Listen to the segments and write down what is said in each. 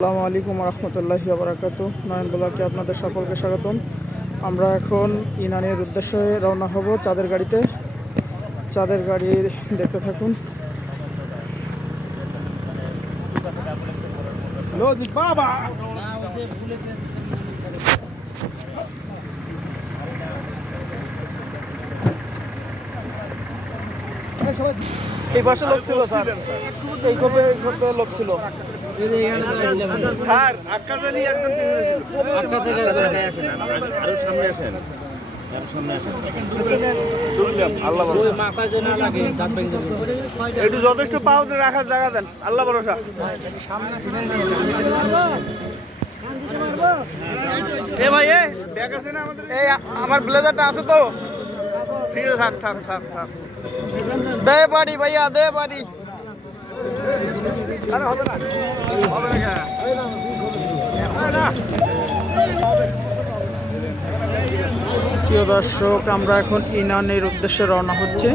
আসসালামু আলাইকুম রহমতুল্লাহি ওয়া বারাকাতুহু। নয়ন ব্লগে আপনাদের সকলকে স্বাগতম। আমরা এখন ইনানির উদ্দেশ্যে রওনা হব চাঁদের গাড়িতে। চাঁদের গাড়ি দেখতে থাকুন। লজিক বাবা এই পাশে লোক ছিল স্যার, এই কোপে লোক ছিল স্যার। আকাশবাণী একদম আরো সামনে আসেন, একটু যথেষ্ট পাও রাখার জায়গা দেন, আল্লাহ ভরসা। এ ভাই এ ব্যাগ আছে না আমাদের? এই আমার ব্লেজারটা আছে তো, ঠিক আছে, থাক থাক থাক থাক। দে বাড়ি ভাইয়া, দে বাড়ি। আরে হবে না, হবে না, প্রিয় দর্শক, আমরা এখন ইনানের উদ্দেশ্যে রওনা হচ্ছে।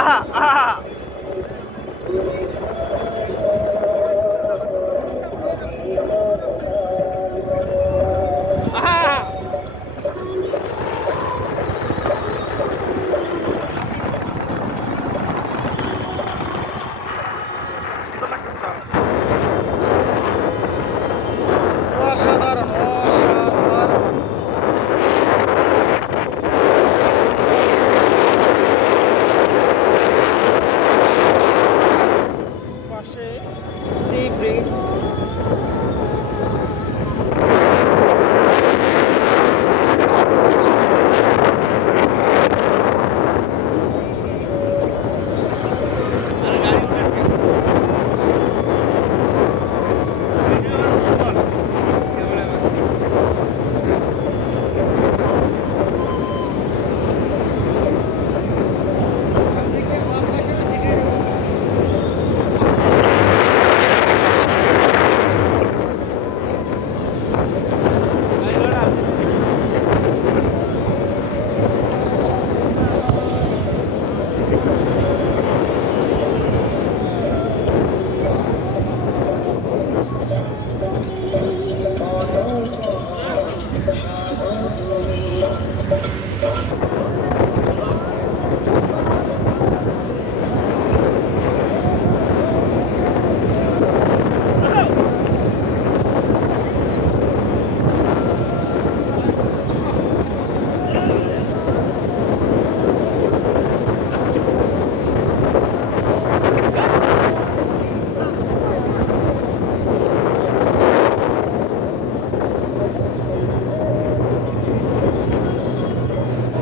আহা আহা অসাধারণ, অসাধারণ। পাশে সি ব্রিজ।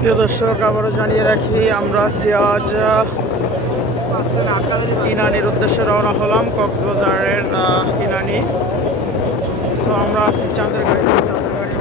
প্রিয় দর্শক, আবারও জানিয়ে রাখি, আমরা আজ ইনানির উদ্দেশ্যে রওনা হলাম, কক্সবাজারের ইনানি। সো আমরা আছি চাঁদের গাড়ি। চাঁদের গাড়ি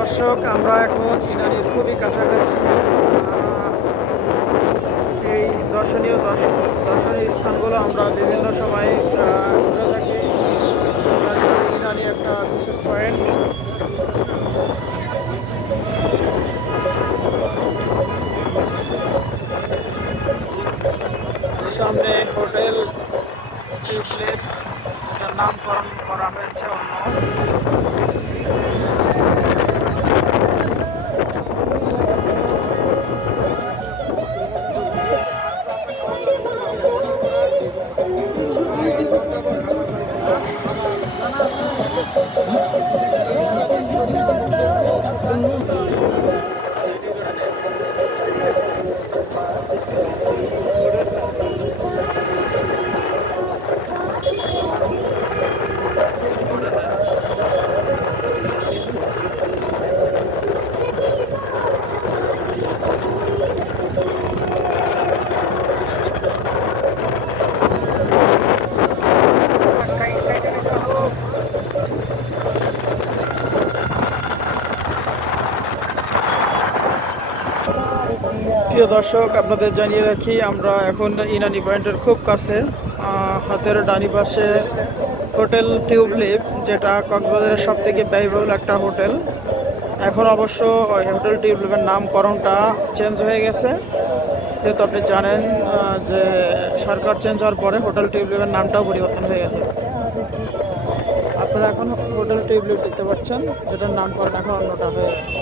দর্শক, আমরা এখন ইনানির খুবই কাছাকাছি। এই দর্শনীয় স্থানগুলো আমরা বিভিন্ন সময় ঘুরে থাকি। ইনানি একটা বিশেষ পয়েন্ট। সামনে হোটেল নামকরণ করা হয়েছে অন্য প্রিয় দর্শক, আপনাদের জানিয়ে রাখি আমরা এখন ইনানি পয়েন্টের খুব কাছে। হাতের ডানি পাশে হোটেল টিউবলিপ, যেটা কক্সবাজারের সব থেকে ব্যয়বহুল একটা হোটেল। এখন অবশ্য ওই হোটেল টিউবলিপের নামকরণটা চেঞ্জ হয়ে গেছে, যেহেতু আপনি জানেন যে সরকার চেঞ্জ হওয়ার পরে হোটেল টিউবলিপের নামটাও পরিবর্তন হয়ে গেছে। আপনারা এখন হোটেল টিউবলিপ দেখতে পাচ্ছেন, যেটার নামকরণ এখন অন্যটা হয়ে গেছে।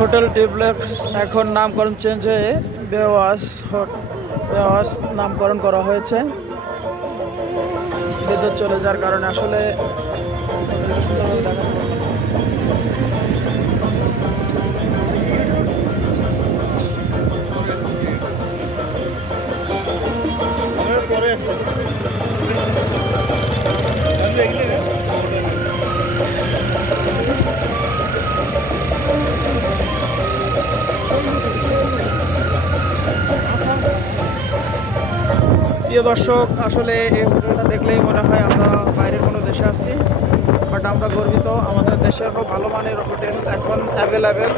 হোটেল টিউবলিপস এখন নামকরণ চেঞ্জ হয়ে বেওয়াশ নামকরণ করা হয়েছে। বিদ্যুৎ চলে যাওয়ার কারণে আসলে প্রিয় দর্শক, আসলে এই হোটেলটা দেখলেই মনে হয় আমরা বাইরের কোনো দেশে আছি, বাট আমরা গর্বিত আমাদের দেশে খুব ভালো মানের হোটেল এখন অ্যাভেলেবেল।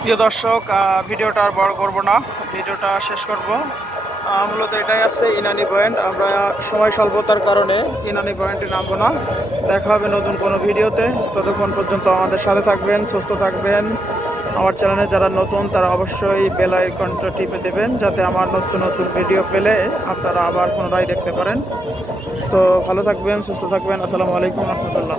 প্রিয় দর্শক, ভিডিওটা আর বড় করব না, ভিডিওটা শেষ করব। মূলত এটাই আছে ইনানি পয়েন্ট। আমরা সময় স্বল্পতার কারণে ইনানি পয়েন্টে নামবো না। দেখা হবে নতুন কোনো ভিডিওতে। ততক্ষণ পর্যন্ত আমাদের সাথে থাকবেন, সুস্থ থাকবেন। আমার চ্যানেলে যারা নতুন তারা অবশ্যই বেল আইকনটা টিপে দেবেন, যাতে আমার নতুন নতুন ভিডিও পেলে আপনারা আবার পুনরায় দেখতে পারেন। তো ভালো থাকবেন, সুস্থ থাকবেন। আসসালামু আলাইকুম রহমতুল্লাহ।